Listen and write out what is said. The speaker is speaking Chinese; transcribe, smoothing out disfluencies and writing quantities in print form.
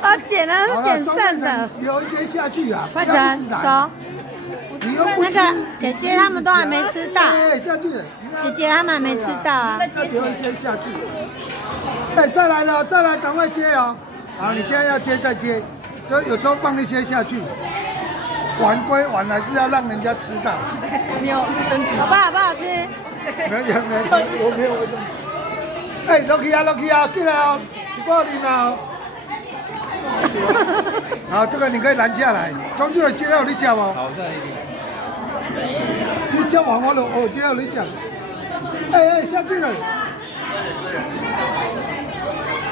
啊，剪了是剪剩的，留一些下去啊，快点收。你又不吃，那个姐姐他们都还没吃到，哎，下去，姐姐他们还没吃到啊。要留一些下去。哎，再来了，再来，赶快接哦。好，你现在要接再接，就有时候放一些下去。玩归玩，还是要让人家吃到。你有卫生纸好不好？好不好吃？没有，我没有卫生纸。哎，Rocky 啊，进来哦，一个人啊。好，这个你可以拦下来。庄主有接到你讲哦。好，再一点。你叫完我了，我接到你讲。哎，下去了。